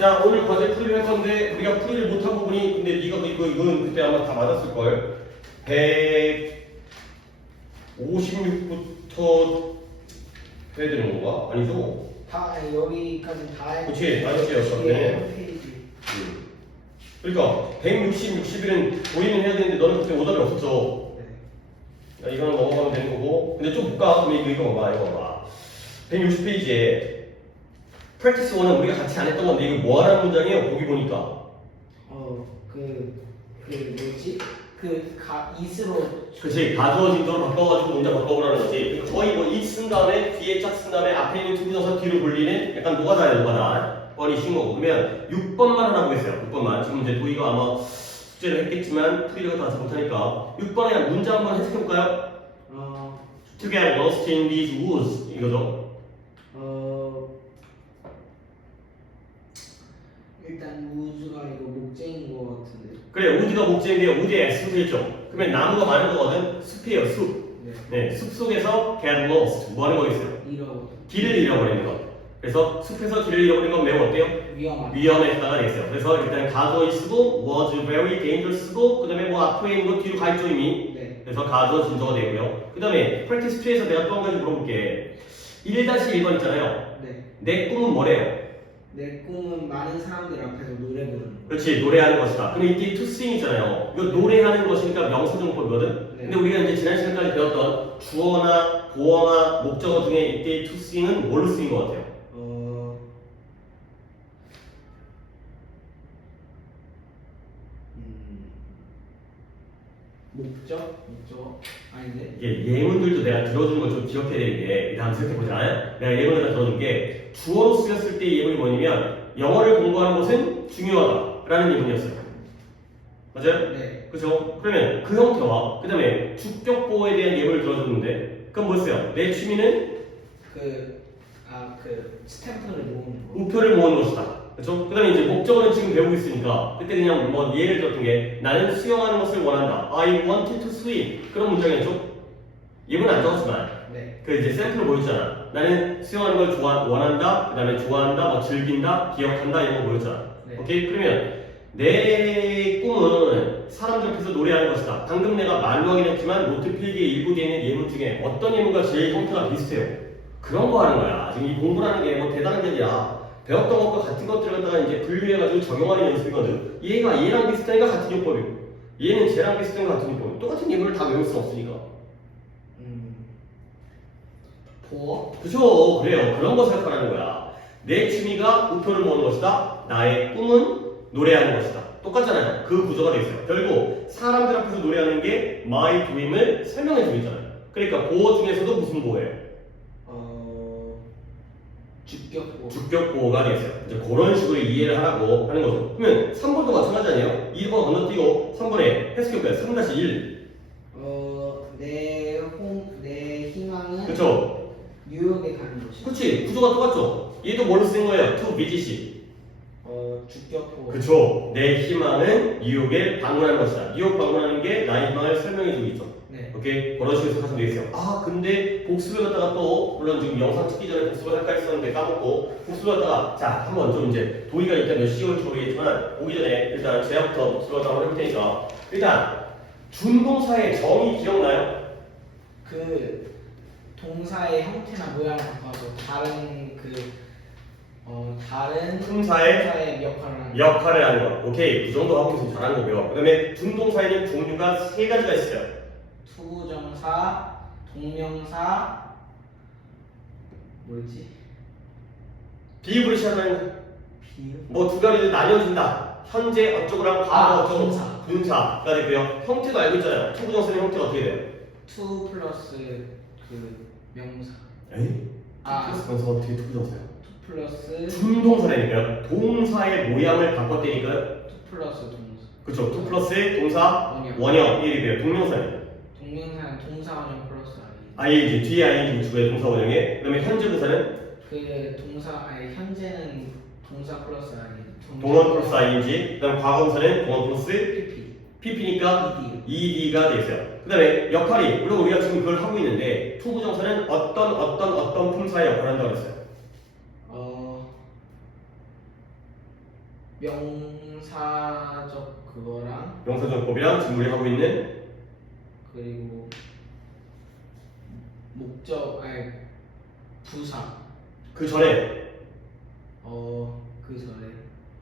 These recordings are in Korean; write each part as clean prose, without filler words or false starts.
자, 오늘 과제 풀이를 할 건데 우리가 풀이를 못한 부분이 근데 네가 이건 그때 아마 다 맞았을 걸. 156부터 해야 되는 건가? 아니죠? 다 여기까지 다 해. 그치, 다 했어요. 페이지. 그러니까 160, 61은 보이는 해야 되는데 너는 그때 오답이 없었죠. 네. 야, 이거는 넘어가면 되는 거고. 근데 좀 볼까? 그럼 이거 봐봐, 이거 봐봐. 160페이지에 practice 1은 우리가 같이 안 했던 건데 이거 뭐 하라는 문장이에요? 거기 보니까. 뭐지? is로. 그치, 가주어진 거로 바꿔가지고 문장 바꿔보라는 거지. 거의 뭐 it 쓴 다음에 뒤에 짝 쓴 다음에 앞에 있는 투부정사 뒤로 굴리는 약간 노가다야, 노가다. 뻔히 쉬운 거고. 그러면 6번만 하나 보겠어요. 6번만. 지금 이제 도희가 아마 숙제를 했겠지만 풀이를 다 못하니까 6번에 문장 한번 해석해볼까요? To get lost in these woods 이거죠. 일단 우주가 이거 목재인 거 같은데. 그래, 우드가 목재인데요. 우드에 S로 되어있죠. 그러면 나무가 많은 거거든. 숲이에요, 숲. 네, 숲 속에서 get lost. 뭐 하는 거겠어요? 길을 잃어버리는 것. 그래서 숲에서 길을 잃어버리는 건 매우 어때요? 위험했다가 되겠어요. 그래서 일단 가주어 쓰고 was very dangerous 쓰고 그 다음에 뭐 앞에 있는 거 뒤로 가 있죠 이미. 네. 그래서 가주어 진조가 되고요. 그 다음에 practice 2에서 내가 또 한 가지 물어볼게. 1-1번 있잖아요. 네. 내 꿈은 뭐래요? 내 꿈은 많은 사람들 앞에서 노래 부르는 거. 그렇지, 노래하는 것이다. 그럼 이때 to sing이잖아요. 이거 노래하는 것이니까 명사정법이거든. 네. 근데 우리가 이제 지난 시간까지 배웠던 주어나 보어나 목적어 중에 이때 to sing은 뭘로 쓰인 것 같아요? 목적 아닌데? 이게 예문들도 내가 들어주는 걸 좀 기억해야 되는 게 일단 한번 생각해보자. 내가 예문을 다 들어준 게 주어로 쓰였을 때 예문이 뭐냐면 영어를 공부하는 것은 중요하다라는 예문이었어요. 맞아요? 네. 그죠? 그러면 그 형태와 그 다음에 주격보호에 대한 예문을 들어줬는데 그럼 뭐였어요? 내 취미는 스탬프를 모으는 거. 우표를 모으는 것이다. 그렇죠? 그 다음에 이제 목적어는 지금 배우고 있으니까 그때 그냥 뭐 예를 들었던 게 나는 수영하는 것을 원한다. I wanted to swim. 그런 문장이었죠? 예문은 안 적었지만 네. 그 이제 샘플을 보였잖아. 나는 수영하는 걸 원한다. 그 다음에 좋아한다. 뭐 즐긴다. 기억한다. 이런 거 보였잖아. 네. 오케이? 그러면 내 꿈은 사람들 앞에서 노래하는 것이다. 방금 내가 말로 하긴 했지만 노트 필기에 일부 되어 있는 예문 중에 어떤 예문과 제일 형태가 비슷해요. 그런 거 하는 거야. 지금 이 공부라는 게 뭐 대단한 게 아니라 배웠던 것과 같은 것들을 갖다가 이제 분류해가지고 적용하는 연습이거든. 얘가 얘랑 비슷하니까 같은 요법이고 얘는 쟤랑 비슷하니까 같은 요법이고 똑같은 예문을 다 외울 수 없으니까. 보어? 그죠? 그래요. 그런 거 생각하라는 거야. 내 취미가 우표를 모으는 것이다. 나의 꿈은 노래하는 것이다. 똑같잖아요. 그 구조가 되어 있어요. 결국 사람들 앞에서 노래하는 게 my dream을 설명해 주고 있잖아요. 그러니까 보어 중에서도 무슨 보어예요? 주격 보호가 되겠어요. 이제 그런 식으로 이해를 하라고 하는 거죠. 그러면 3번도 마찬가지 아니에요? 2번 건너뛰고 3번에 해석해볼까요? 3-1. 내 희망은 그쵸? 뉴욕에 가는 것이다. 그치? 구조가 똑같죠? 얘도 뭘로 쓴 거예요? to visit. 주격보. 그쵸? 내 희망은 뉴욕에 방문하는 것이다. 뉴욕 방문하는 게 나의 희망을 설명해주고 있죠. 네. 오케이? 그런 식으로 해석하시면 되겠어요. 아, 근데 복습을 갖다가 또, 물론 지금 영상 찍기 전에 복습을 할까 했었는데 까먹고, 복습을 갖다가, 자, 한번 좀 이제, 도희가 일단 몇 시간 올지 모르겠지만, 오기 전에 일단 제가부터 복습을 갖다가 한번 해볼 테니까, 일단, 준동사의 정의 기억나요? 동사의 형태나 모양을 바꿔서 다른 품사의 역할을 하는 거. 오케이. 그 정도 하고 있으면 잘하는 거고요. 그 다음에 준동사에는 종류가 3가지가 있어요. 투부정사, 동명사, 뭐였지? 비읍으로 시작하는 비읍? 뭐 2가지를 나뉘어준다. 현재 어쩌고랑 과거 어쩌고 분사가 되고요. 형태도 알고 있잖아요. 투부정사의 형태가 어떻게 돼요? 투 플러스 명사. 에이? 플러스 명사가 어떻게 투부정사예요? 투 플러스 준동사라니까요. 동사의 모양을 바꿨다니까요. 투 플러스 동사. 그쵸. 투 플러스 동사 원형 이게 돼요. 동명사예요. 동명사는 동사 원형 플러스 ing 뒤에 ing 주의 동사 원형에 그다음에 현재 부사는 현재는 동사 플러스 동원 플러스 ing 그다음 과거분사는 동원 플러스 pp. pp니까 ed가 돼 있어요. 그다음에 역할이 물론 우리가 지금 그걸 하고 있는데 투부정사는 어떤 품사의 역할을 한다고 했어요. 명사적 그거랑 명사정법이랑 지금 우리 하고 있는 그리고 목적 아니 부사 그 전에 그 전에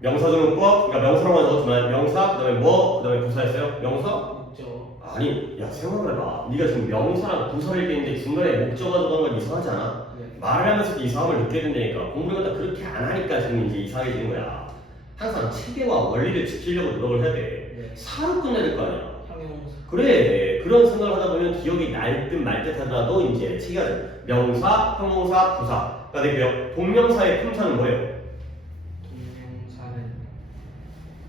명사정법, 그러니까 명사라고 적었지만 명사, 그 다음에 뭐, 그 다음에 부사였어요? 명사? 목적 아니, 야 생각을 해봐. 네가 지금 명사랑 부사를 얘기했는데 중간에 목적어 들어간 건 이상하지 않아? 네. 말을 하면서 이상함을 느끼게 된다니까. 공부를 갖다 그렇게 안 하니까 지금 이제 이상해지는 거야. 항상 체계와 원리를 지키려고 노력을 해야 돼. 네. 사로 끝내야 될 거 아니야. 형용사 그래, 그런 생각을 하다 보면 기억이 날 듯 말 듯 하더라도 이제 체계가 돼. 명사, 형용사, 부사가 되고요. 동명사의 품사는 뭐예요? 동명사는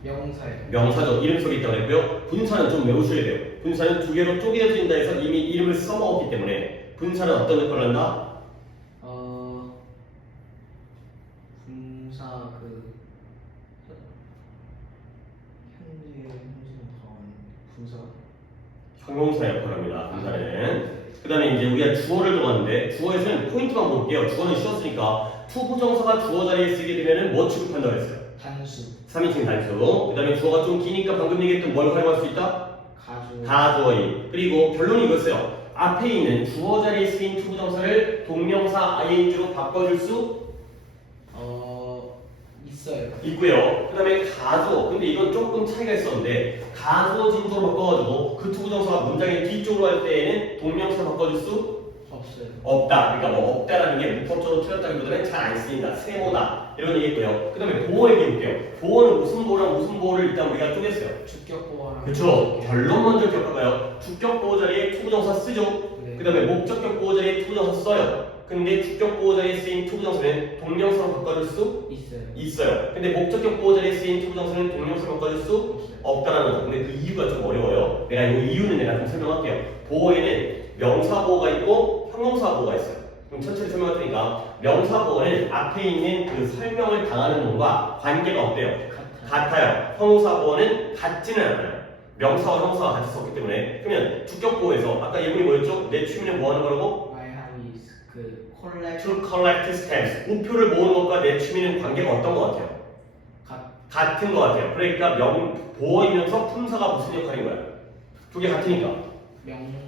명사예요. 명사죠. 이름 속에 있다고 했고요. 분사는 좀 외우셔야 돼요. 분사는 두 개로 쪼개진다 해서 이미 이름을 써먹었기 때문에 분사는 어떤 역할을 한다? 분사 그 현재는 분사 형용사 역할을 합니다. 분사는. 그 다음에 이제 우리가 주어를 정하는데 주어에서는 포인트만 볼게요. 주어는 쉬웠으니까 투부정사가 주어 자리에 쓰게 되면 뭐 취급한다고 했어요? 단수 3인칭 단수. 그 다음에 주어가 좀 기니까 방금 얘기했던 뭘 활용할 수 있다? 가주 가주어인. 그리고 결론이 이거였어요. 앞에 있는 주어 자리에 쓰인 투부정사를 동명사 ing로 바꿔줄 수 있어요. 있고요. 그 다음에 가주어. 근데 이건 조금 차이가 있었는데 가주어 진조로 바꿔가지고 그 투부정사가 문장의 뒤쪽으로 할 때에는 동명사 바꿔줄 수 없어요. 없다. 그러니까 뭐 없다라는 게 문법적으로 틀렸다기보다는 잘 안 쓰인다. 세모다. 이런 얘기했고요. 그 다음에 보호 얘기해볼게요. 보호는 무슨 보호랑 무슨 보호를 일단 우리가 쪼갰어요. 주격보호랑 그쵸. 결론 먼저 기억할까요? 주격 보호 자리에 투부정사 쓰죠. 네. 그 다음에 목적격 보호 자리에 투부정사 써요. 근데 주격 보호 자리에 쓰인 투부정사는 동명사로 바꿔줄 수 있어요. 근데 목적격 보호 자리에 쓰인 투부정사는 동명사로 바꿔줄 수 없다라는 거죠. 근데 그 이유가 좀 어려워요. 내가 이 이유는 내가 좀 설명할게요. 보호에는 명사 보호가 있고 형용사 보호가 있어요. 그럼 천천히 설명할 테니까 명사 보호는 앞에 있는 그 설명을 당하는 놈과 관계가 어때요? 같아요. 형용사 보호는 같지는 않아요. 명사와 형용사가 같이 썼기 때문에. 그러면 주격 보호에서 아까 예문이 뭐였죠? 내 취미는 뭐 하는 거라고? My hobby is 그 collect To collect stamps. 우표를 모으는 것과 내 취미는 관계가 어떤 것 같아요? 같은 것 같아요. 그러니까 보호이면서 품사가 무슨 역할인 거야? 두 개 같으니까.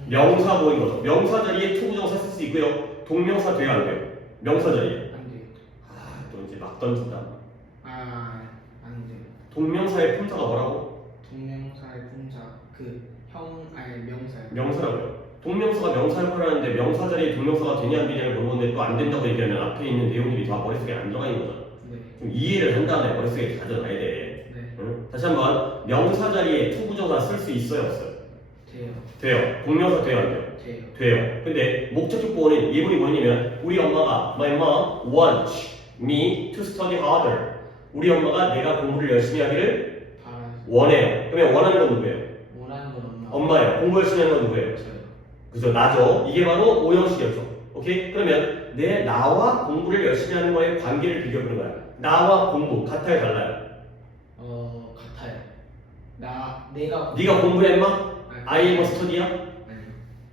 명사 보호인 거죠. 명사 자리에 투부정사 쓸 수 있고요. 동명사 돼야 안 돼요. 명사 자리에. 안 돼요. 또 이제 막 던진다. 안 돼요. 동명사의 품사가 뭐라고? 동명사의 품사 아니 명사요. 명사라고요. 동명사가 명사 역할을 하는데 명사 자리에 동명사가 되냐 안 되냐를 물어보는데 또 안 된다고 얘기하면 앞에 있는 내용들이 다 머릿속에 안 들어가 있는 거죠. 네. 좀 이해를 한 다음에 머릿속에 가져놔야 돼. 네. 응? 다시 한번 명사 자리에 투부정사 쓸 수 있어요 없어요? 돼요. 돼요. 동명사 돼요 안 돼요? 돼요. 돼요. 근데 목적격 보호는 예문이 뭐냐면 우리 엄마가 My mom wants me to study harder. 우리 엄마가 내가 공부를 열심히 하기를 원해요. 그러면 원하는 건 누구예요? 원하는 건 엄마예요. 공부 열심히 하는 건 누구예요? 저요. 그죠? 나죠. 이게 바로 오형식이었죠. 오케이? 그러면 나와 공부를 열심히 하는 거에 관계를 비교해보는 거야. 나와 공부 같아요 달라요? 같아요. 내가 네가 공부를 했마? 아니, I am a study야? 아니요.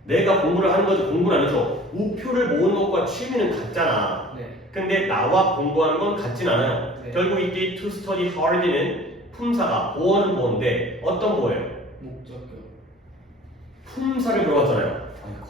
내가 공부를 하는 거지 공부를 안 해서 우표를 모으는 것과 취미는 같잖아. 네. 근데 나와 공부하는 건 같진 않아요. 네. 결국 이때 to study hard는 품사가 보어는 보어인데 어떤 보어예요? 목적격. 품사를 물어봤잖아요. 아이고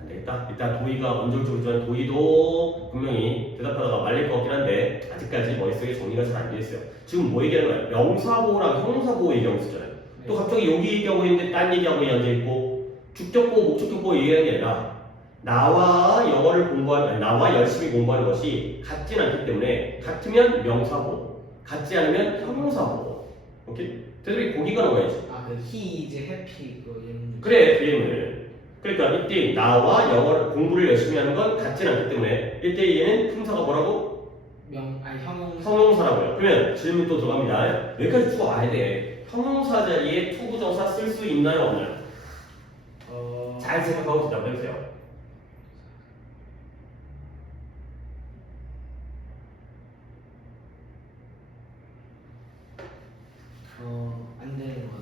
안 되겠다. 일단 도희가 먼저 올 도희도 분명히 대답하다가 말릴 것 같긴 한데 아직까지 머릿속에 정리가 잘 안 돼 있어요. 지금 뭐 얘기하는 거야? 명사보호랑 형용사보호 얘기하고 있었잖아요. 네. 또 갑자기 여기 얘기하고 있는데 딴 얘기하고 앉아있고 주격보호, 목적격보호 얘기하는 게 아니라 나와 영어를 나와 열심히 공부하는 것이 같진 않기 때문에 같으면 명사보호, 같지 않으면 형용사보호. 오케이? 되도록 고기가 나와야지. 그 he is happy 예문. 그래, 그 예문을. 그러니까 이때 나와 영어를 공부를 열심히 하는 건 같진 않기 때문에 1대2에는 품사가 뭐라고? 형용사라고요. 그러면 질문 또 들어갑니다. 여기까지 쭉 와야 돼. 형용사 자리에 투부정사 쓸 수 있나요 없나요? 잘 생각하고 대답해주세요. 안 되는 거.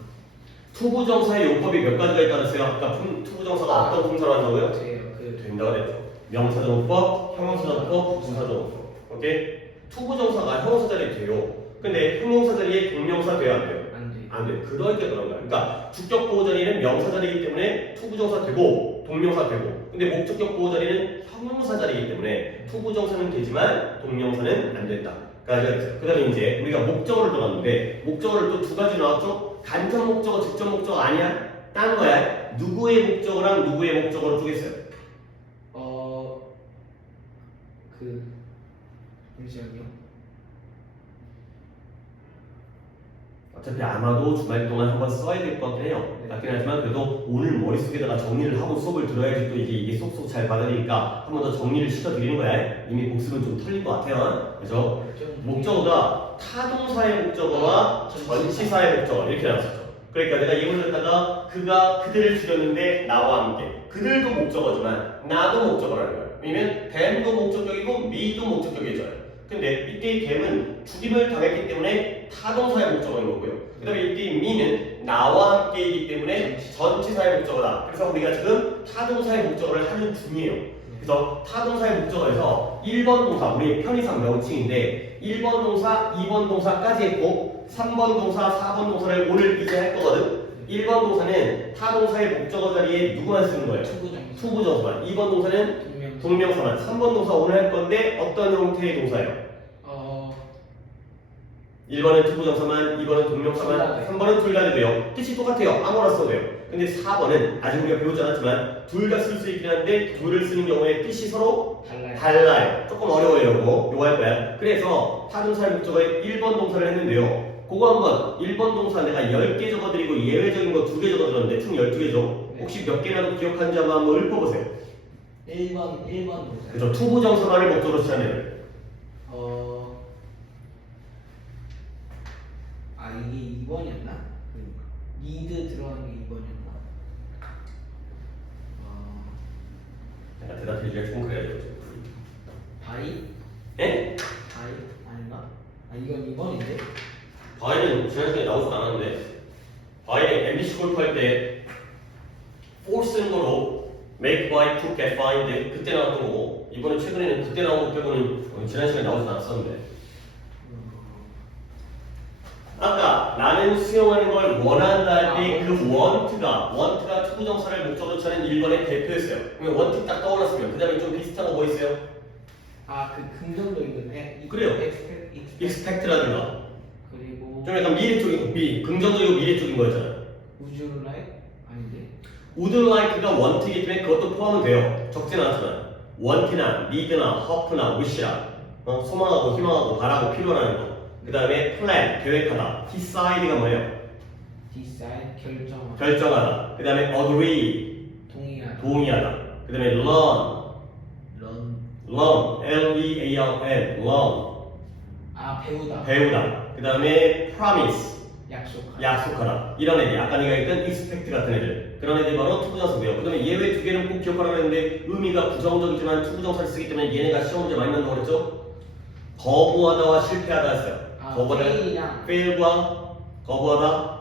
투부정사의 용법이 몇 가지가 있다고 했어요? 아까 투부정사가 어떤 품사로 한다고요? 돼요. 된다고 했죠. 명사정법, 형용사정법, 분사정법. 오케이? 투부정사가 형용사 자리에 돼요. 근데 형용사 자리에 동명사 돼야 안 돼요? 안 돼. 안 돼요. 그럴 때 그런 거야. 그러니까 주격 보호 자리는 명사 자리이기 때문에 투부정사 되고 동명사 되고, 근데 목적격 보호 자리는 형용사 자리이기 때문에 투부정사는 되지만 동명사는 안 된다. 그 다음에 이제 우리가 목적어를 들어갔는데 목적어를 또 두 가지 나왔죠? 간접 목적어, 직접 목적어 아니야? 딴 거야. 누구의 목적어랑 누구의 목적어로 쪼갰어요? 잠시만요. 어차피 아마도 주말 동안 한번 써야 될 것 같아요. 네. 같긴 하지만 그래도 오늘 머릿속에다가 정리를 하고 수업을 들어야지 또 이게 쏙쏙 잘 받으니까 한 번 더 정리를 시켜드리는 거야. 이미 복습은 좀 털린 것 같아요. 그래서 목적어가 타동사의 목적어와 전치사의 목적어 이렇게 나왔었죠. 그러니까 내가 예문을 갖다가 그가 그들을 죽였는데 나와 함께, 그들도 목적어지만 나도 목적어라는 거예요. 왜냐면 them도 목적격이고 me도 목적격이잖아요. 근데 이때의 them은 죽임을 당했기 때문에 타동사의 목적어인 거고요. 그 다음에 이때의 me는 나와 함께이기 때문에 전치사의 목적어다. 그래서 우리가 지금 타동사의 목적어를 하는 중이에요. 그래서 타동사의 목적어에서 1번 동사, 우리 편의상 명칭인데 1번 동사, 2번 동사까지 했고 3번 동사, 4번 동사를 오늘 이제 할 거거든. 1번 동사는 타동사의 목적어 자리에 누구만 쓰는 거예요? 투부정사만. 2번 동사는 동명사만. 3번 동사 오늘 할 건데 어떤 형태의 동사예요? 1번은 투부정사만, 2번은 동명사만, 3번은 둘 다 돼요. 뜻이 똑같아요. 아무나 써도 돼요. 근데 4번은 아직 우리가 배우지 않았지만 둘 다 쓸 수 있긴 한데 둘을 쓰는 경우에 뜻이 서로 달라요. 조금 어려워요. 요거 할 거야. 그래서 타동사의 목적어에 1번 동사를 했는데요. 그거 한번 1번 동사 내가 10개 적어드리고 예외적인 거 2개 적어드렸는데 총 12개죠. 혹시 몇 개라도 기억하는지 한번 읊어보세요. 1번 동사. 그래서 투부정사만을 목적으로 쓰는 이게 2번이었나? need 들어가는 게 2번이었나? 내가 대답해주기가 조금 그래야죠. 바이? 에? 바이? 아닌가? 이건 2번인데? 바이는 지난 시간에 나오지 않았는데 바이는 MBC 골프 할 때 for 쓰는 거로 make, buy, cook, get, find 그때 나왔던 거고 이번에 최근에는 그때 나온 거 빼고는 지난 시간에 나오지 않았었는데 아까 나는 수영하는 걸 원한다 할 때 그 want가 투부정사를 목적으로 차는 1번의 대표였어요. 그러면 want 딱 떠올랐으면 그 다음에 좀 비슷한 거 뭐 있어요? 그 긍정적인 거 그래요. expect라든가 그리고 좀 약간 미래 쪽인 긍정적이고 미래 쪽인 거였잖아요. would you like? 아닌데? would like가 want이기 때문에 그것도 포함은 돼요. 적지는 않지만 want나 need나 hope나 wish라 소망하고 희망하고 바라고 필요라는 거. 그 다음에 plan 계획하다. decide가 뭐예요? decide 결정하다. 그 다음에 agree 동의하다. 그 다음에 learn L-E-A-R-N learn 배우다. 그 다음에 promise 약속하다. 이런 애들 아까 내가 했던 expect 같은 애들 그런 애들 바로 투부정사고요. 그 다음에 예외 두 개는 꼭 기억하라고 했는데 의미가 부정적이지만 투부정사를 쓰기 때문에 얘네가 시험 문제 많이 난다고 그랬죠? 거부하다와 실패하다 했어요. 거부하다 fail과 거부하다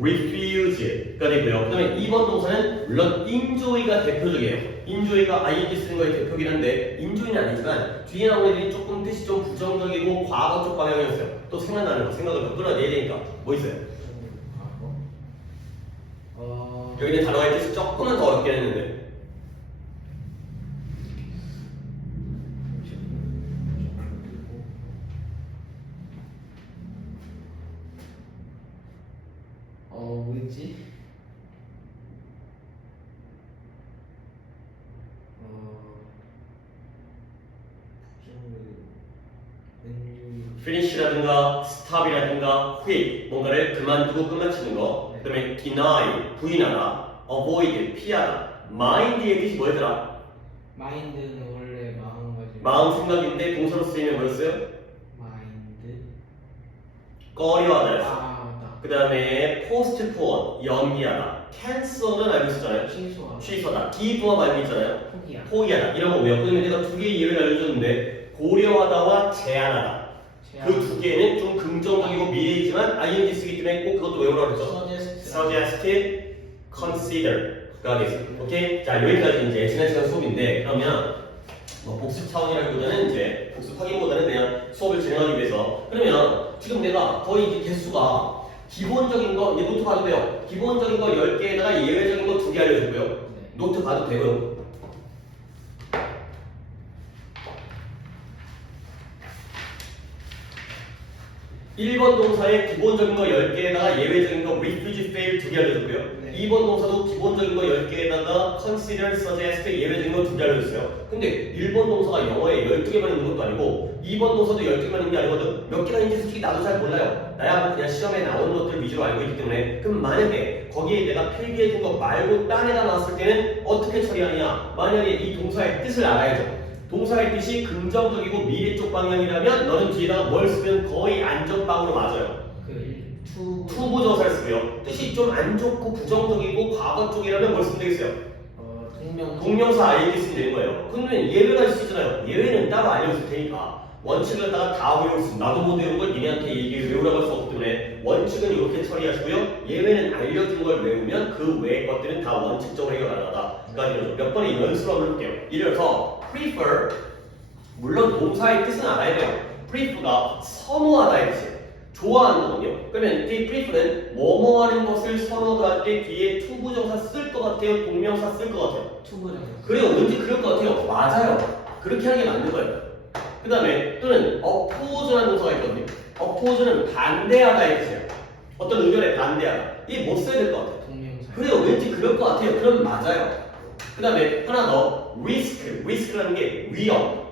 refuse가 되고요. 그 다음에 2번 동사는 물론 enjoy가 대표적이에요. enjoy가 ing 쓰는 거의 대표긴 한데 enjoy는 아니지만 뒤에 나오는 애들이 조금 뜻이 좀 부정적이고 과거 쪽 방향이었어요. 또 생각나는 거 생각을 더 끌어내야 되니까 뭐 있어요? 여기 있는 단어의 뜻이 조금은 더 어렵게 했는데 뭐였지? finish라든가 stop이라든가 quit 뭔가를 그만두고 끝마치는 거. 그 다음에 deny 부인하다, avoid 피하다. mind의 뜻이 뭐였더라? mind는 원래 마음가짐. 마음 생각인데 동사로 쓰이면 뭐였어요? mind. 꺼려하다였어. 맞다. 그 다음에 postpone 연기하다. cancel은 알고 있었잖아요. 취소하다. 기부와 알고 있잖아요. 포기하다. 이런 거 외워. 그러면 내가 두 개의 예외를 알려줬는데 고려하다와 제한하다. 그 두 개는 좀 긍정적이고 미래이지만 ing 쓰기 때문에 꼭 그것도 외우라고 그랬죠. suggest, consider가 되겠습니다. 오케이? 자 여기까지 이제 지난 시간 수업인데 그러면 뭐 복습 차원이라기보다는 이제 복습 확인보다는 그냥 수업을 진행하기 위해서 그러면 지금 내가 거의 이제 개수가 기본적인 거 이제 노트 봐도 돼요. 기본적인 거 10개에다가 예외적인 거 2개 알려줬고요. 네. 노트 봐도 되고요. 1번 동사의 기본적인 거 10개에다가 예외적인 거 refuse, fail 2개 알려줬고요. 네. 2번 동사도 기본적인 거 10개에다가 consider, suggest 예외적인 거 2개 알려줬어요. 근데 1번 동사가 영어에 12개만 있는 것도 아니고 2번 동사도 10개만 있는 게 아니거든. 몇 개나 있는지 솔직히 나도 잘 몰라요. 나야 뭐 그냥 시험에 나오는 것들 위주로 알고 있기 때문에. 그럼 만약에 거기에 내가 필기해준 거 말고 딴 애가 나왔을 때는 어떻게 처리하느냐. 만약에 이 동사의 뜻을 알아야죠. 동사의 뜻이 긍정적이고 미래 쪽 방향이라면 너는 뒤에다가 뭘 쓰면 거의 안전빵으로 맞아요. 투부정사를 쓰고요. 뜻이 좀 안 좋고 부정적이고 과거 쪽이라면 뭘 쓰면 되겠어요? 동명사 ing 쓰면 되는 거예요. 근데 예외가 있으잖아요. 예외는 따로 알려줄 테니까 원칙을 갖다가 다 외울 수 있습니다. 나도 못 외운 걸 니네한테 얘기 외우라고 할 수 없기 때문에 원칙은 이렇게 처리하시고요. 예외는 알려준 걸 외우면 그 외의 것들은 다 원칙적으로 해결 가능하다. 그러니까 몇 번의 연습을 한번 해볼게요. 예를 들어서 prefer, 물론 동사의 뜻은 알아야 돼요. prefer가 선호하다의 뜻이에요. 좋아하는 거거든요. 그러면 이 prefer는 뭐뭐 하는 것을 선호할 때 뒤에 투부정사 쓸 것 같아요? 동명사 쓸 것 같아요? 그래요. 왠지 그럴 것 같아요. 맞아요. 그렇게 하는 게 맞는 거예요. 그 다음에 또는 oppose라는 동사가 있거든요. oppose는 반대하다의 뜻이에요. 어떤 의견에 반대하다. 이게 못 써야 될 것 같아요. 그래요. 왠지 그럴 것 같아요. 그럼 맞아요. 그 다음에 하나 더 risk라는 게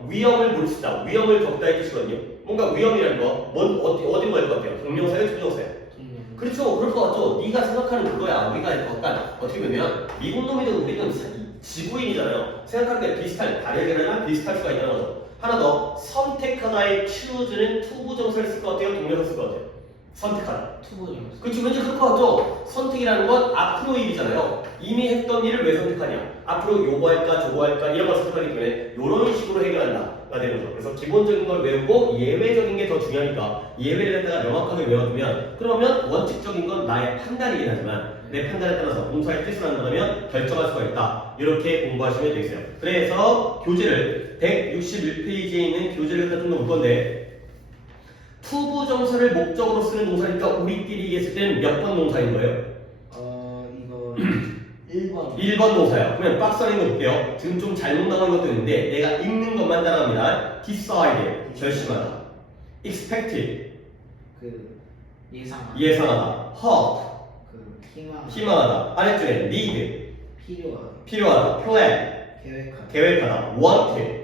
위험을 무릅쓰다. 위험을 겪다의 뜻이거든요. 뭔가 위험이라는 거 어디로 갈 것 같아요? 동명사예요? 투명사예요? 그렇죠. 그럴 것 같죠. 네가 생각하는 그거야. 우리가 약간 어떻게 보면 미국 놈이든 우리는 지구인이잖아요. 생각하는 게 다르게는 비슷할 수가 있다는 거죠. 하나 더 선택하다의 choose는 투부정사를 쓸 것 같아요? 동명사 쓸 것 같아요? 선택하다. 그렇죠. 왠지 그럴 것 같죠? 선택이라는 건 앞으로 일이잖아요. 이미 했던 일을 왜 선택하냐? 앞으로 요거 할까 저거 할까 이런 걸 선택하기 때문에 이런 식으로 해결한다가 되는 거죠. 그래서 기본적인 걸 외우고 예외적인 게 더 중요하니까 예외를 갖다가 명확하게 외워두면 그러면 원칙적인 건 나의 판단이긴 하지만 내 판단에 따라서 동사의 뜻을 한다면 결정할 수가 있다. 이렇게 공부하시면 되겠어요. 그래서 교재를 161페이지에 있는 교재를 갖다 좀 볼 건데 투부정사를 목적으로 쓰는 동사니까 우리끼리 얘기했을 때는 몇 번 동사인 거예요? 이거 1번 1번 동사예요. 그러면 박스 안에 있는 거 볼게요. 지금 좀 잘못 나간 것도 있는데 내가 읽는 것만 따라갑니다. decide, 결심하다. expected, 예상하다. hope, 희망하다. 아래쪽에 need, 필요하다. plan, 계획하다. want,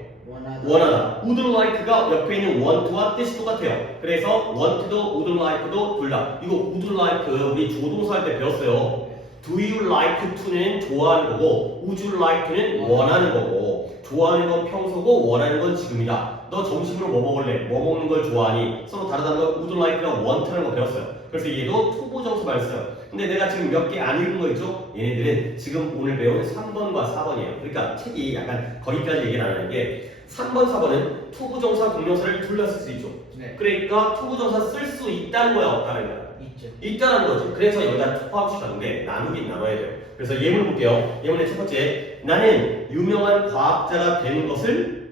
원하다. would like가 옆에 있는 want와 뜻이 똑같아요. 그래서 want도 would like도 둘 다. 이거 would like 우리 조동사 할 때 배웠어요. do you like to는 좋아하는 거고 would you like to는 원하는 거고 좋아하는 건 평소고 원하는 건 지금이다. 너 점심으로 뭐 먹을래? 뭐 먹는 걸 좋아하니? 서로 다르다는 걸 would like랑 want라는 거 배웠어요. 그래서 얘도 투부정사 말 써요. 근데 내가 지금 몇 개 안 읽은 거 있죠? 얘네들은 지금 오늘 배운 3번과 4번이에요. 그러니까 책이 약간 거기까지 얘기를 안 하는 게 3번, 4번은 투부정사, 동명사를 둘 다 쓸 수 있죠. 네. 그러니까 투부정사 쓸 수 있다는 거야, 없다는 거야? 있죠. 있다는 거지. 그래서 여기다 포함시켰는데 나누긴 나눠야 돼요. 그래서 예문을 볼게요. 예문의 첫 번째, 나는 유명한 과학자가 되는 것을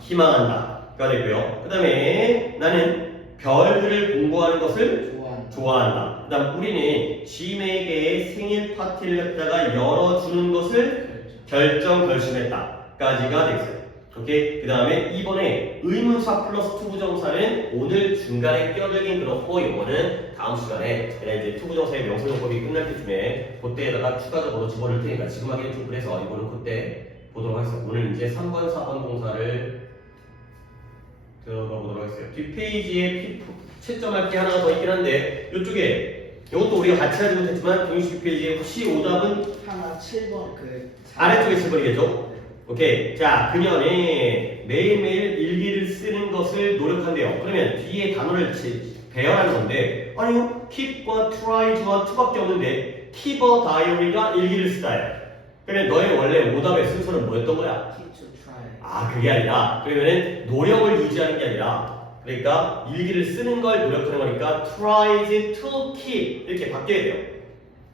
희망한다가 되고요. 그 다음에 나는 별들을 공부하는 것을 좋아한다. 그 다음 우리는 지메에게 생일 파티를 갖다가 열어주는 것을 결심했다까지가 되겠어요. 오케이. 그 다음에 이번에 의문사 플러스 투부정사는 오늘 중간에 끼어들긴 그렇고 이거는 다음 시간에 내가 이제 투부정사의 명사용법이 끝날 때쯤에 그때에다가 추가적으로 집어넣을 테니까 지금 하기는 좀 그래서 이거는 그때 보도록 하겠습니다. 오늘 이제 3번, 4번 동사를 들어가 보도록 하겠습니다. 뒷페이지에 채점할 게 하나가 더 있긴 한데 이쪽에 이것도 우리가 같이 하지 못했지만 동영식 뒷페이지에 혹시 오답은 하나 7번 아래쪽에 7번이겠죠? 오케이. 자, 그녀는 매일매일 일기를 쓰는 것을 노력한대요. 그러면 뒤에 단어를 배열하는 건데, 아니요. keep과 try와 to밖에 없는데, keep a diary가 일기를 쓰다예요. 그러면 너의 원래 오답의 순서는 뭐였던 거야? keep to try. 아, 그게 아니라, 그러면은 노력을 유지하는 게 아니라, 그러니까 일기를 쓰는 걸 노력하는 거니까 tries to keep 이렇게 바뀌어야 돼요.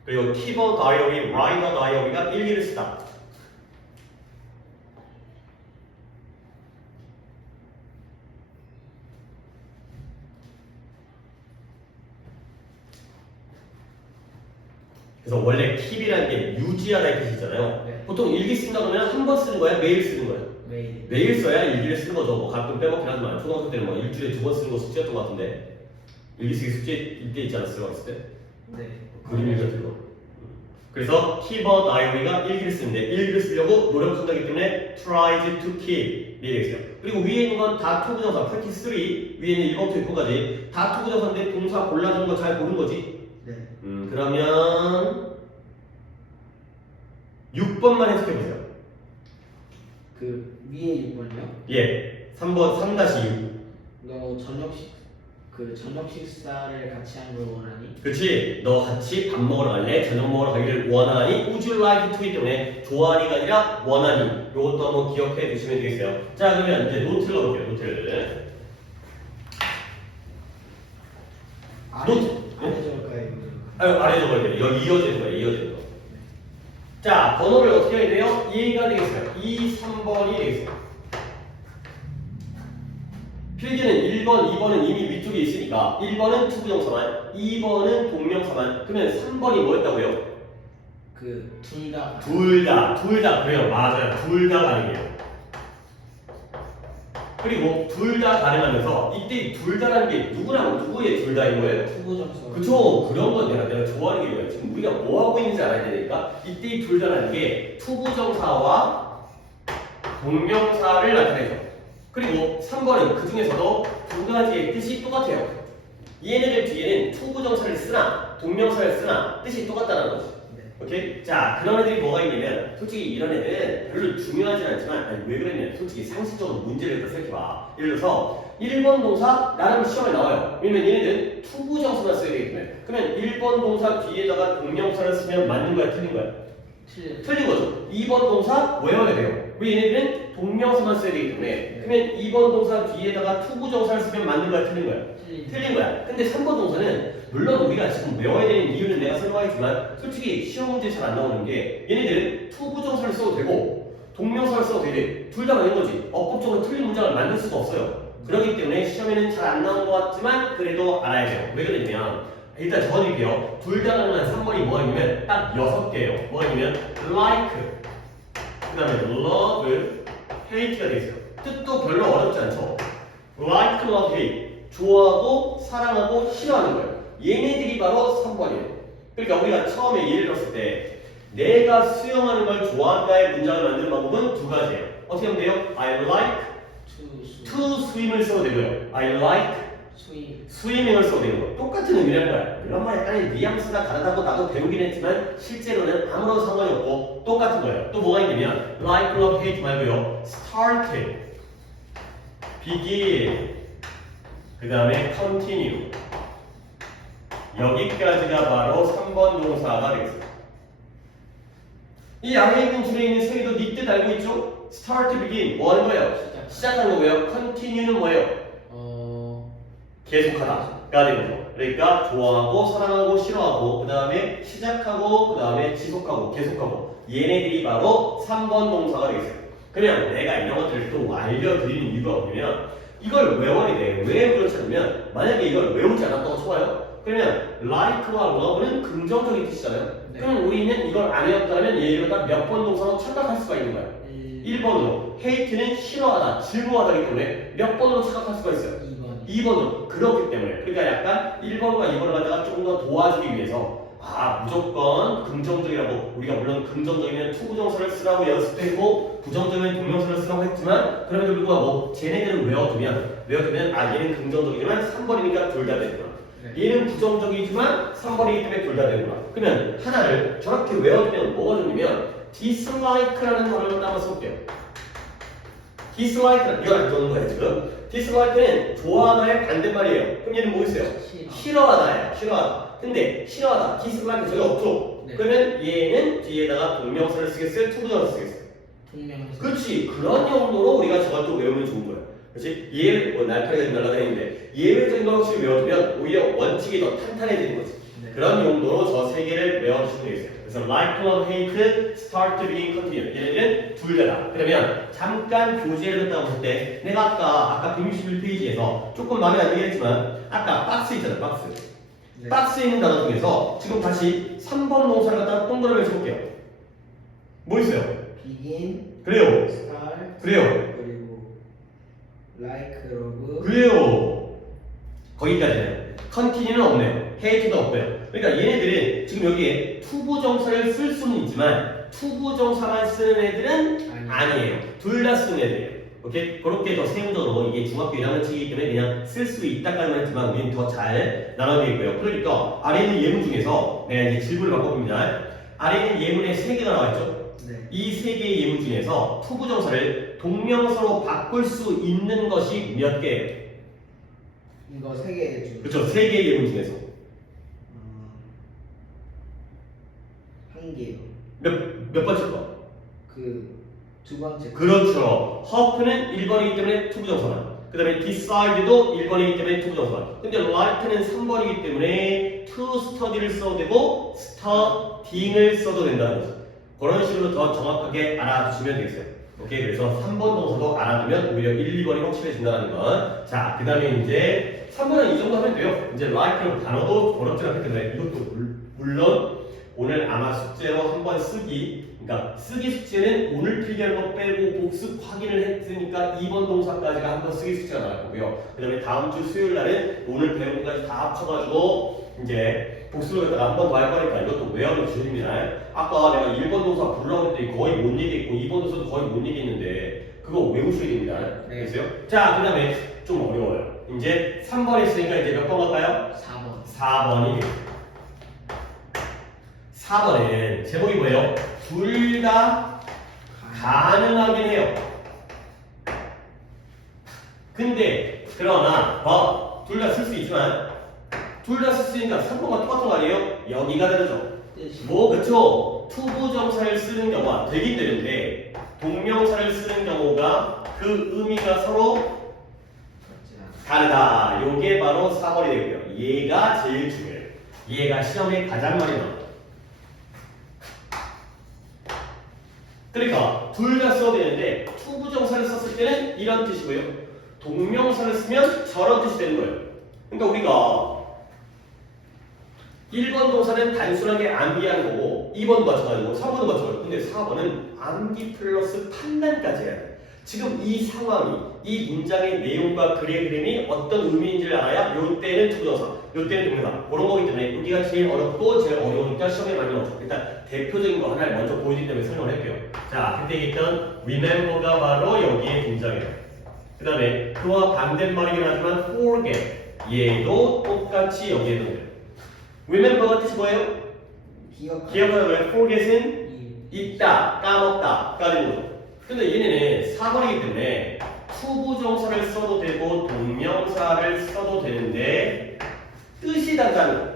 그리고 keep a diary, write a diary가 일기를 쓰다. 그래서 원래 keep이라는 게 유지하다 이 뜻이잖아요. 네. 보통 일기 쓴다 그러면 한 번 쓰는 거야? 매일 쓰는 거야? 매일. 매일 써야 일기를 쓰는 거죠. 뭐 가끔 빼먹긴 하지만 초등학교 때는 뭐 일주일에 2번 쓰는 거 숙제였던 것 같은데 일기 쓰기 숙제일 때 있지 않았어요? 어렸을 때? 네. 그림 읽기 같은 거. 그래서 keep a diary가 일기를 쓰는데 일기를 쓰려고 노력한다기 때문에 tries to keep 이게 되겠어요. 그리고 위에 있는 건 다 투부정사 practice 3 위에 있는 1번부터 6번까지 다 투부정사인데 동사 골라주는 거 잘 보는 거지. 네. 그러면 6번만 해석해보세요. 그 위에 6번이요? 예, 3번 3-6. 너 저녁 식사를 같이 하는 걸 원하니? 그치? 너 같이 밥 먹으러 갈래? 저녁 먹으러 가기를 원하니? Would you like to이기 때문에 좋아하니가 아니라 원하니. 이것도 한번 기억해 두시면 되겠어요. 자, 그러면 이제 노트를 넣어볼게요. 노트를. 노트. 아래 적을까요? 아래 적어야 돼요. 여기 이어지는 거예요. 이어지는 거. 자, 번호를 어떻게 해야 돼요? 2가 되겠어요. 2, 3번이 되겠어요. 필기는 1번, 2번은 이미 위쪽에 있으니까 1번은 투부정사만, 2번은 동명사만. 그러면 3번이 뭐였다고요? 그 둘 다. 둘 다 그래요. 맞아요. 둘 다 가능해요. 그리고 둘 다 가능하면서 이때 둘 다라는 게 누구랑 누구의 둘 다인 거예요? 투부정사. 그쵸. 그런 건 내가 좋아하는 게 이거예요. 지금 우리가 뭐 하고 있는지 알아야 되니까 이때 둘 다라는 게 투부정사와 동명사를 나타내죠. 그리고 3번은 그 중에서도 두 가지의 뜻이 똑같아요. 얘네들 뒤에는 투부정사를 쓰나 동명사를 쓰나 뜻이 똑같다는 거죠. 네. 오케이? 자, 그런 애들이 뭐가 있냐면 솔직히 이런 애들은 별로 중요하진 않지만 아니, 왜 그러냐면 솔직히 상식적으로 문제를 갖다 생각해봐. 예를 들어서 1번 동사 나름 시험에 나와요. 왜냐면 얘네들은 투부정사만 써야 되기 때문에. 그러면 1번 동사 뒤에다가 동명사를 쓰면 맞는 거야? 틀린 거야? 틀린 거죠. 2번 동사 외워야 돼요. 왜 얘네들은 동명사만 써야 되기 때문에. 그러면 2번 동사 뒤에다가 투부정사를 쓰면 맞는 거야? 틀린 거야? 틀린 거야. 근데 3번 동사는 물론 우리가 지금 외워야 되는 이유는 내가 설명했지만 솔직히 시험 문제 잘 안 나오는 게 얘네들은 투부정사를 써도 되고 동명사를 써도 돼. 둘 다 맞는 거지. 어법적으로 틀린 문장을 만들 수가 없어요. 그렇기 때문에 시험에는 잘 안 나온 것 같지만 그래도 알아야 돼요. 왜 그러냐면 일단 적어드릴게요. 둘 다 가능한 3번이 뭐가 있냐면 딱 6개예요. 뭐가 있냐면 like 그 다음에 love, hate가 되어 있어요. 뜻도 별로 어렵지 않죠. like, love, hate 좋아하고 사랑하고 싫어하는 거예요. 얘네들이 바로 3번이에요. 그러니까 우리가 처음에 예를 들었을 때 내가 수영하는 걸 좋아한다의 문장을 만드는 방법은 두 가지예요. 어떻게 하면 돼요? I like to swim을 써도 되고요. I like swimming을 써도 되는 거. 똑같은 의미라는 거야. 이런 말에 약간의 뉘앙스가 다르다고 나도 배우긴 했지만 실제로는 아무런 상관이 없고 똑같은 거예요. 또 뭐가 있냐면 like, love, hate 말고요. started, begin, 그 다음에 continue 여기까지가 바로 3번 동사가 되겠습니다. 이 안에 있는 줄에 있는 세 개도 네 뜻 알고 있죠? start, begin 뭐 하는 거예요? 시작하는 거고요. continue는 뭐예요? 계속하다가 되는 거죠. 그러니까 좋아하고 사랑하고 싫어하고 그 다음에 시작하고 그 다음에 지속하고 계속하고 얘네들이 바로 3번 동사가 되겠어요. 그러면 내가 이런 것들을 또 알려드리는 이유가 뭐냐면 이걸 외워야 돼. 왜 그렇지 않으면 만약에 이걸 외우지 않았다고 쳐봐요. 그러면 like와 love는 긍정적인 뜻이잖아요. 네. 그럼 우리는 이걸 안 외웠다면 얘를 다 몇 번 동사로 착각할 수가 있는 거야. 1번으로 hate는 싫어하다, 증오하다기 때문에 몇 번으로 착각할 수가 있어요. 2번으로 그렇기 때문에 그러니까 약간 1번과 2번을 갖다가 조금 더 도와주기 위해서 무조건 긍정적이라고 우리가 물론 긍정적이면 투부정사를 쓰라고 연습도 했고 부정적이면 동명사를 쓰라고 했지만 그럼에도 불구하고 쟤네들은 외워두면 얘는 긍정적이지만 3번이니까 둘 다 되구나. 얘는 부정적이지만 3번이기 때문에 둘 다 되구나. 그러면 하나를 저렇게 외워두면 뭐가 좋냐면 dislike라는 단어를 따라 써볼게요. dislike는 이거 안 좋은 거예요 지금. dislike는 좋아하다의 반대말이에요. 그럼 얘는 뭐겠어요? 싫어하다예요. 싫어하다. 근데 싫어하다, dislike 저기 없죠? 네. 그러면 얘는 뒤에다가 동명사를 쓰겠어요? 투부정사를 쓰겠어요? 동명사. 그렇지. 그런 용도로 우리가 저걸 또 외우면 좋은 거예요. 그렇지? 날파리가 좀 날아다니는데 예외적인 걸 혹시 외워두면 오히려 원칙이 더 탄탄해지는 거지. 네. 그런 용도로 저 세 개를 외워주시면 되겠어요. 그래서 like, love, hate, start, begin, continue 얘네들은 둘 다다. 그러면 잠깐 교재를 듣다 보실 때 내가 아까 161페이지에서 조금 마음에 안 들긴 했지만 아까 박스 있잖아요. 박스. 네. 박스에 있는 단어 중에서 지금 다시 3번 동사를 갖다가 동그라미를 쳐볼게요. 뭐 있어요? begin, 그래요. start, 그래요. 그리고 like, love. 그래요. 거기까지는. continue는 없네요. hate도 없고요. 그러니까 얘네들은 지금 여기에 투부정사를 쓸 수는 있지만 투부정사만 쓰는 애들은 아니에요. 둘 다 쓰는 애들이에요. 오케이? 그렇게 더 세부적으로 이게 중학교 1학년치이기 때문에 그냥 쓸 수 있다까지만 했지만 우리는 더 잘 나눠져 있고요. 그러니까 아래 있는 예문 중에서 내가 이제 질문을 바꿔봅니다. 아래 있는 예문에 3개가 나와 있죠? 네. 이 3개의 예문 중에서 투부정사를 동명사로 바꿀 수 있는 것이 몇 개예요? 이거 3개 중. 그렇죠. 3개의 예문 중에서 한 개요. 몇 번째 거? 그 두 번째. 그렇죠. 허프는 1번이기 때문에 투부정사만. 그 다음에 decide도 1번이기 때문에 투부정사만. 근데 like는 3번이기 때문에 to study를 써도 되고 studying을 써도 된다는 거죠. 그런 식으로 더 정확하게 알아두시면 되겠어요. 오케이. 그래서 3번 동사도 알아두면 오히려 1, 2번이 확실해진다는 건. 자, 그 다음에 이제 3번은 이 정도 하면 돼요. 이제 like는 단어도 어렵지 않기 때문에 이것도 물론 오늘 아마 숙제로 한번 쓰기, 그러니까 쓰기 숙제는 오늘 필기한 거 빼고 복습 확인을 했으니까 2번 동사까지가 한번 쓰기 숙제가 나갈 거고요. 그 다음에 다음 주 수요일 날은 오늘 배운 것까지 다 합쳐가지고 이제 복습을 갖다가 한 번 더 할 거니까 이것도 외우는 기준입니다. 아까 내가 1번 동사 불러올 때 거의 못 얘기했고 2번 동사도 거의 못 얘기했는데 그거 외우셔야 됩니다. 네. 됐어요? 자, 그 다음에 좀 어려워요. 이제 3번 했으니까 이제 몇 번 갈까요? 4번. 4번이 4번은 제목이 뭐예요? 둘 다 가능하긴 해요. 근데 그러나 둘 다 쓸 수 있지만 둘 다 쓸 수 있으니까 3번과 똑같은 거 아니에요? 여기가 다르죠. 뭐 그쵸? 투부정사를 쓰는 경우가 되긴 되는데 동명사를 쓰는 경우가 그 의미가 서로 다르다. 요게 바로 4번이 되고요. 얘가 제일 중요해요. 얘가 시험에 가장 많이 나와요. 그러니까 둘 다 써도 되는데 투부정사를 썼을 때는 이런 뜻이고요. 동명사를 쓰면 저런 뜻이 되는 거예요. 그러니까 우리가 1번 동사는 단순하게 암기하는 거고 2번도 마찬가지고 3번도 마찬가지고 근데 4번은 암기 플러스 판단까지 해야 돼. 지금 이 상황이 이 문장의 내용과 글의 그림이 어떤 의미인지를 알아야 요때는 투부정사 요때는 동명사 그런 거기 때문에 여기가 제일 어렵고 제일 어려우니까 시험에 많이 나오죠. 일단 대표적인 거 하나를 먼저 보여드리기 때문에 설명을 할게요. 자, 그때 얘기했던 remember가 바로 여기에 등장해요. 그 다음에 그와 반대말이긴 하지만 forget 얘도 똑같이 여기에 등장해요. remember가 뜻이 뭐예요? 기억하다 왜 forget은 있다, 까먹다 까는 거죠. 근데 얘네는 4번이기 때문에 투부정사를 써도 되고 동명사를 써도 되는데 뜻이 다르다는 거예요.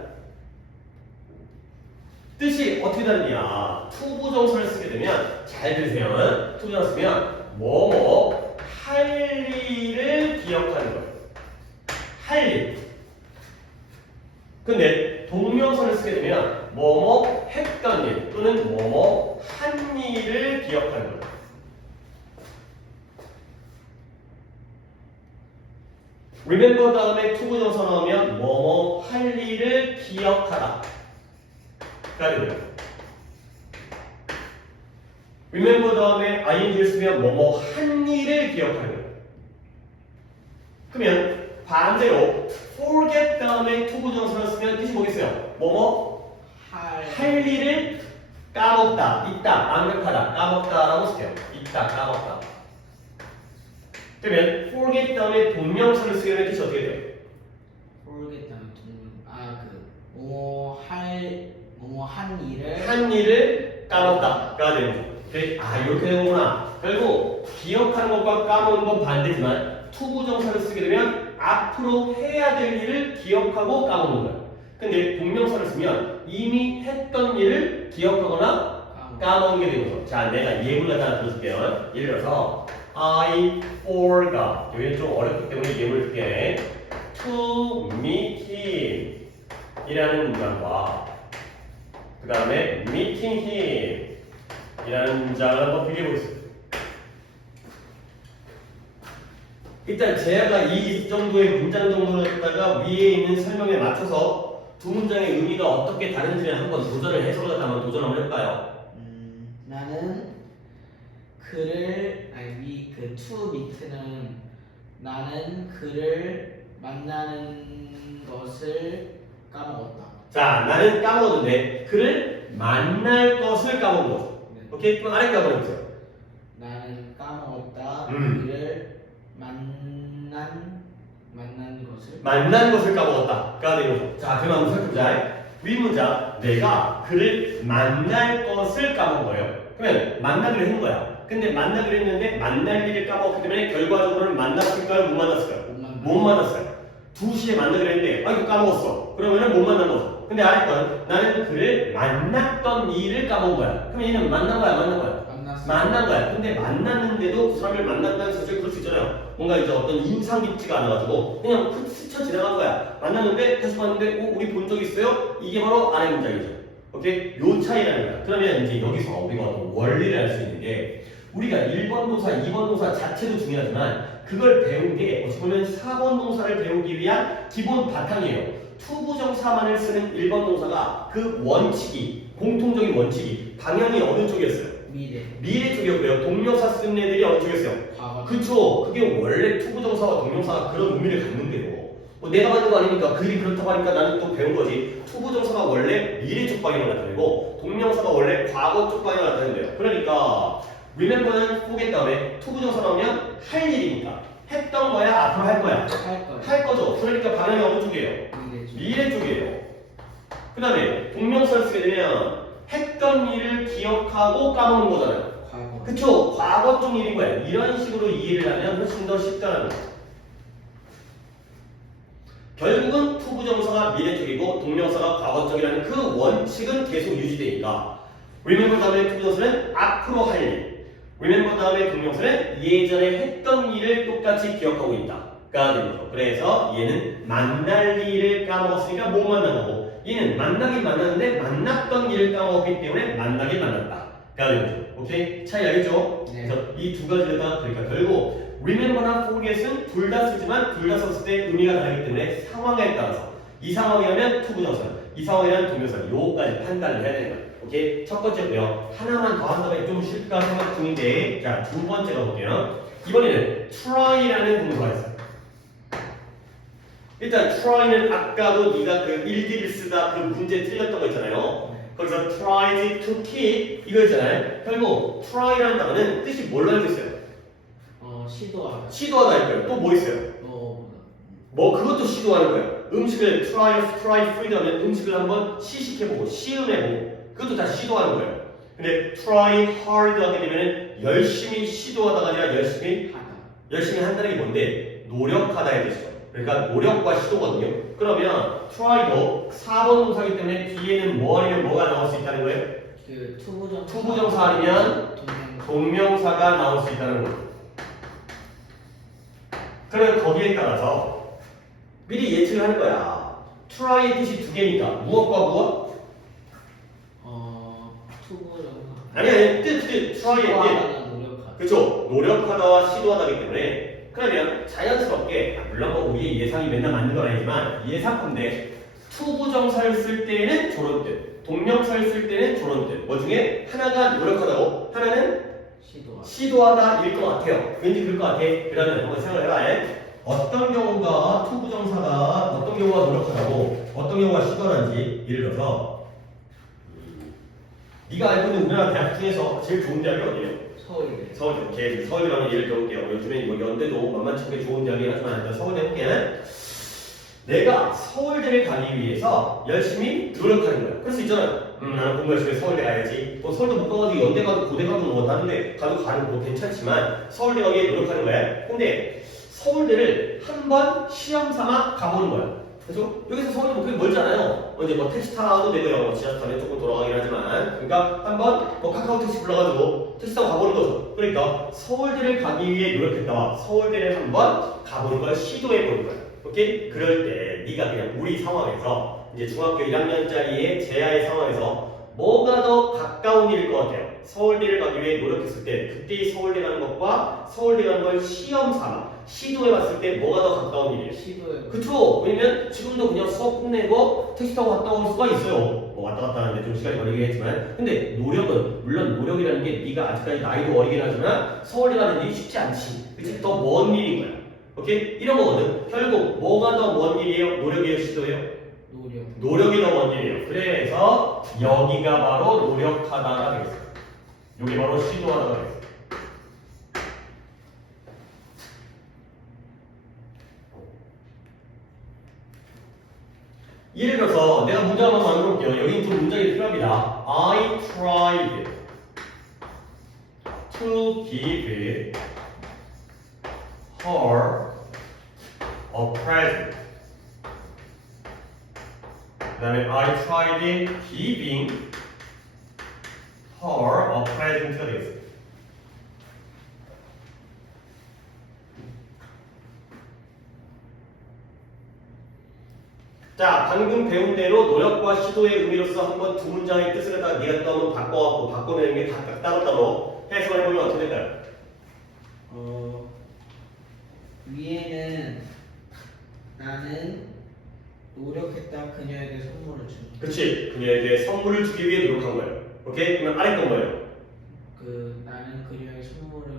뜻이 어떻게 다르냐? 투부정사를 쓰게 되면 잘 들으세요. 투부정사 쓰면 뭐뭐 할 일을 기억하는 거예요. 할 일. 근데 동명사를 쓰게 되면 뭐뭐 했던 일 또는 뭐뭐 한 일을 기억하는 거예요. remember 다음에 투부정사 나오면 뭐뭐 할 일을 기억하다 가 되고요. remember 다음에 ing를 쓰면 뭐뭐 한 일을 기억하는 거예요. 그러면 반대로 forget 다음에 투부정사를 쓰면 뜻이 뭐겠어요? 뭐뭐 할 일을 까먹다, 있다, 완벽하다, 까먹다라고 쓸게요. 있다, 까먹다. 그러면 forget 다음에 동명사를 쓰게 되면 뜻이 어떻게 돼요? forget 다음에 뭐뭐 한 일을 한 일을 까먹다가 되는 거죠. 이렇게 되는구나. 결국 기억하는 것과 까먹는 건 반대지만 투부정사를 쓰게 되면 앞으로 해야 될 일을 기억하고 까먹는 거예요. 근데 동명사를 쓰면 이미 했던 일을 기억하거나 까먹는 게 되는 거죠. 자, 내가 예문을 하나 들어줄게요. 예를 들어서 I forgot. 여기는 좀 어렵기 때문에 예문을 줄게. To meet him 이라는 문장과 그 다음에 meeting him 이라는 문장을 한번 비교해보겠습니다. 일단 제가 이 정도의 문장 정도를 갖다가 위에 있는 설명에 맞춰서 두 문장의 의미가 어떻게 다른지를 한번 도전을 해석을 한번 도전 한번 해볼까요? 나는 그를 아니 그 to meet는 나는 그를 만나는 것을 까먹었다. 자, 나는 까먹었는데 그를 만날 것을 까먹은 거죠. 네. 오케이? 그럼 아래 까먹어 보세요. 나는 까먹었다. 그를 만난 것을 까먹었다.가 되는 거죠. 자, 그럼 한번 살펴보자. 윗문장, 내가 그를 만날 것을 까먹은 거예요. 그러면 만나기로 했는 거야. 근데 만나기로 했는데 만날 일을 까먹었기 때문에 결과적으로는 만났을까요? 못 만났을까요? 못 만났어요. 2시에 만나기로 했는데 이거 까먹었어. 그러면은 못 만난 거죠. 근데 아래 건 나는 그를 만났던 일을 까먹은 거야. 그럼 얘는 만난 거야, 만난 거야? 만난 거야. 근데 만났는데도 그 사람을 만난다는 사실 그럴 수 있잖아요. 뭔가 이제 어떤 인상 깊지가 않아가지고 그냥 스쳐 지나간 거야. 만났는데 다시 봤는데 우리 본 적 있어요? 이게 바로 아래 문장이죠. 오케이? 요 차이라는 거야. 그러면 이제 여기서 우리가 어떤 원리를 알 수 있는 게 우리가 1번 동사, 2번 동사 자체도 중요하지만 그걸 배운 게 어찌 보면 4번 동사를 배우기 위한 기본 바탕이에요. 투부정사만을 쓰는 1번 동사가 그 원칙이 공통적인 원칙이 방향이 어느 쪽이었어요? 미래 쪽이었고요. 동명사 쓰는 애들이 어느 쪽이었어요? 과거. 그쵸. 그게 원래 투부정사와 동명사가 그런 의미를 갖는 대로 뭐 내가 만든 거 아니니까 그들이 그렇다고 하니까 나는 또 배운 거지. 투부정사가 원래 미래 쪽 방향을 나타내고 동명사가 원래 과거 쪽 방향을 나타낸대요. 그러니까 remember는 forget 다음에 투부정사 나오면 할 일이니까 했던 거야? 앞으로 할 거야? 할 거죠. 그러니까 방향이 어느 쪽이에요? 미래 쪽이에요. 그 다음에 동명사를 쓰게 되면 했던 일을 기억하고 까먹는 거잖아요. 과거. 그쵸? 과거 쪽 일인 거야. 이런 식으로 이해를 하면 훨씬 더 쉽다는 거예요. 결국은 투부정사가 미래 쪽이고 동명사가 과거 쪽이라는 그 원칙은 계속 유지되니까 remember 다음에 투부정사는 앞으로 할 일, remember 다음에 동명사는 예전에 했던 일을 똑같이 기억하고 있다가 되는 거죠. 그래서 얘는 만날 일을 까먹었으니까 못 만난 거고 얘는 만나긴 만났는데 만났던 일을 까먹었기 때문에 만나긴 만났다가 되는 거죠. 오케이? 차이 알겠죠? 네. 그래서 이 두 가지를 다 그러니까 결국 remember나 forget은 둘 다 쓰지만 둘 다 썼을 때 의미가 다르기 때문에 상황에 따라서 이 상황이라면 투부정사, 이 상황이라면 동명사 요까지 판단을 해야 되는 거예요. 오케이? 첫 번째고요. 하나만 더 한다면 좀 쉽다 생각 중인데 자, 두 번째 가볼게요. 이번에는 try라는 동사가 있어요. 일단 try는 아까도 네가 그 일기를 쓰다 그 문제 틀렸던 거 있잖아요. 거기서 tried to keep 이거 있잖아요. 결국 try라는 단어는 뜻이 뭘로 알고 있어요? 시도하다. 시도하다 할 거예요. 또 뭐 있어요? 뭐 그것도 시도하는 거예요. 음식을 try food 하면 음식을 한번 시식해보고 시음해보고 그것도 다 시도하는 거예요. 근데 try hard 하게 되면 열심히 시도하다가 아니라 열심히 한다는 게 뭔데? 노력하다의 뜻이죠. 그러니까 노력과 시도거든요. 그러면 try도 4번 동사이기 때문에 뒤에는 뭐 아니면 뭐가 나올 수 있다는 거예요? 그 투부정사 아니면 동명사가 나올 수 있다는 거예요. 그럼 거기에 따라서 미리 예측을 하는 거야. try의 뜻이 두 개니까 무엇과 무엇? 투부정사. 아니 뜻 try의 뜻. 그쵸. 노력하다와 시도하다기 때문에 그러면 자연스럽게 물론 뭐 우리의 예상이 맨날 맞는 건 아니지만 예상컨대 투부정사를 쓸 때는 저런 뜻, 동명사를 쓸 때는 저런 뜻. 뭐 중에 하나가 노력하다고 하나는 시도하다일 것 같아요. 왠지 그럴 것 같아. 그러면 한번 생각을 해봐. 어떤 경우가 투부정사가 어떤 경우가 노력하다고 어떤 경우가 시도하는지 예를 들어서 네가 알고 있는 우리나라 대학 중에서 제일 좋은 대학이 어디예요? 서울대. 서울이라면 예를 들어볼게요. 요즘에 뭐 연대도 만만치 않게 좋은 대학이 하지만 일단 서울대 할게. 내가 서울대를 가기 위해서 열심히 노력하는 거야. 그럴 수 있잖아요. 나는 공부 열심히 해서 서울대 가야지. 뭐 서울대 못 가가지고 연대 가도 고대 가도 뭐 다른데 가도 가는 거 괜찮지만 서울대 가기에 노력하는 거야. 근데 서울대를 한번 시험 삼아 가보는 거야. 그래서 여기서 서울대 뭐 그게 멀지 않아요. 이제 뭐 택시 타도 되고요. 뭐 지하철 타면 조금 돌아가긴 하지만 그러니까 한번 뭐 카카오 택시 불러가지고 택시 타고 가보는 거죠. 그러니까 서울대를 가기 위해 노력했다와 서울대를 한번 가보는 걸 시도해보는 거야. 오케이? 그럴 때 네가 그냥 우리 상황에서 이제 중학교 1학년짜리의 제아의 상황에서 뭐가 더 가까운 일일 것 같아요? 서울대를 가기 위해 노력했을 때 그때의 서울대 가는 것과 서울대 가는 걸 시험 삼아 시도해 봤을 때 뭐가 더 가까운 일이에요? 시도에 그쵸? 왜냐면 지금도 그냥 수업 끝내고 택시 타고 갔다 올 수가 있어요. 뭐 왔다 갔다 하는데 좀 시간이 걸리긴 했지만 근데 노력은 물론 노력이라는 게 네가 아직까지 나이도 어리긴 하지만 서울대 가는 일이 쉽지 않지. 그치? 더 먼 일인 거야. 오케이? 이런 거거든. 결국 뭐가 더 먼 일이에요? 노력이에요? 시도예요? 노력. 노력이 더 먼 일이에요. 그래서 여기가 바로 노력하다가 되겠어요. 여기 바로 시도하다가 되겠어요. 예를 들어서 내가 문제 한번 만들어 볼게요. 여기 좀 문장이 필요합니다. I tried to give her a present. 그 다음에 I tried giving her a present가 되겠어요. 자, 방금 배운 대로 노력과 시도의 의미로서 한번 두 문장의 뜻을 갖다가 네가 또 한번 바꿔갖고 바꿔내는 게 각각 따로따로 해석을 해보면 어떻게 될까요? 위에는 나는 노력했다 그녀에게 선물을 준. 그렇지. 그녀에게 선물을 주기 위해 노력한 거예요. 오케이? 그러면 아래 건 뭐예요? 나는 그녀의 선물을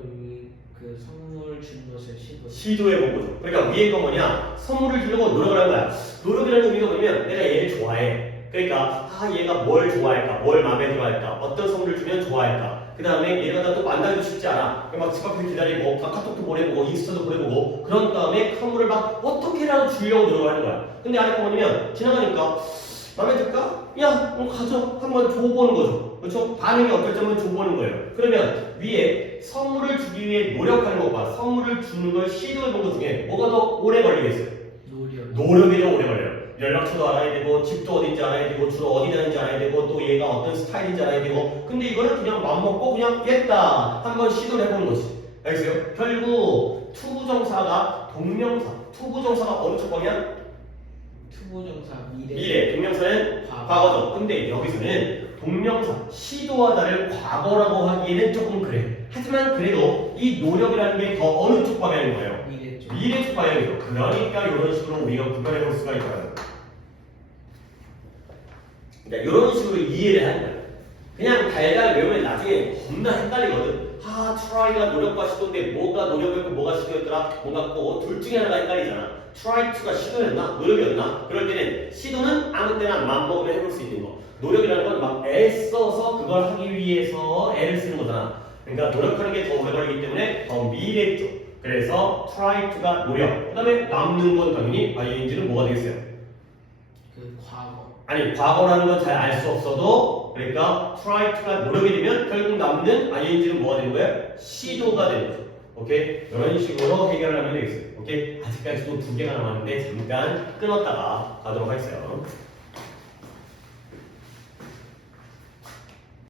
준 것을 시도해본 거죠. 그러니까 위에 건 뭐냐? 선물을 주려고 노력을 한 거야. 노력이라는 의미가 뭐냐면 내가 얘를 좋아해. 그러니까 얘가 뭘 좋아할까? 뭘 마음에 들어할까? 어떤 선물을 주면 좋아할까? 그 다음에 얘가 나또 만나기도 쉽지 않아. 막 집 앞에 기다리고 카톡도 보내보고 인스타도 보내보고 그런 다음에 선물을 막 어떻게라도 주려고 노력을 하는 거야. 근데 아래 거 뭐냐면 지나가니까 마음에 들까? 야, 가져. 한번 줘보는 거죠. 그렇죠? 반응이 어떨지 한번 줘보는 거예요. 그러면 위에 선물을 주기 위해 노력하는 것과 선물을 주는 걸 시도해본 것 중에 뭐가 더 오래 걸리겠어요? 노력이 더 오래 걸려요. 연락처도 알아야 되고 집도 어딘지 알아야 되고 주로 어디 다니는지 알아야 되고 또 얘가 어떤 스타일인지 알아야 되고 근데 이거는 그냥 맘먹고 그냥 됐다 한번 시도를 해보는 거지. 알겠어요? 결국 투부정사가 동명사 투부정사가 어느 쪽방이야? 투부정사 미래 동명사는 과거죠. 근데 여기서는 동명사 시도하다를 과거라고 하기에는 조금 그래. 하지만 그래도 이 노력이라는 게 더 어느 쪽 방향인 거예요? 미래 쪽 방향이죠. 그러니까 이런 식으로 우리가 구별해 볼 수가 있어요. 그러니까 이런 식으로 이해를 하는 거야. 그냥 달달 외우면 나중에 겁나 헷갈리거든. try가 노력과 시도인데 뭐가 노력이었고 뭐가 시도였더라? 뭔가 꼭 둘 중에 하나가 헷갈리잖아. try to가 시도였나? 노력이었나? 그럴 때는 시도는 아무 때나 맘먹으면 해볼 수 있는 거. 노력이라는 건 막 애써서 그걸 하기 위해서 애를 쓰는 거잖아. 그러니까 노력하는 게 더 오래 걸리기 때문에 더 미래 쪽. 그래서 try to가 노력. 그 다음에 남는 건 당연히 ing는 뭐가 되겠어요? 과거. 아니 과거라는 건 잘 알 수 없어도 그러니까 try to가 노력이 되면 결국 남는 ing는 뭐가 되는 거예요? 시도가 되는 거죠. 오케이? 이런 식으로 해결을 하면 되겠어요. 오케이? 아직까지 또 두 개가 남았는데 잠깐 끊었다가 가도록 하겠어요.